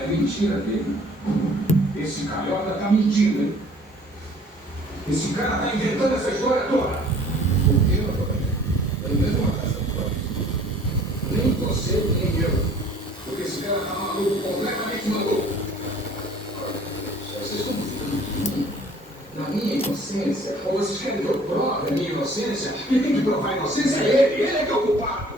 É mentira dele. Esse carioca tá mentindo, hein? Esse cara tá inventando essa história toda. Por que, doutor? Eu mesmo uma casa própria. Nem você, nem eu. Porque esse cara tá maluco, completamente maluco. Vocês estão duvidando na minha inocência? Ou vocês querem que eu prove a minha inocência? E quem que prova a inocência é ele. Ele é que é o culpado.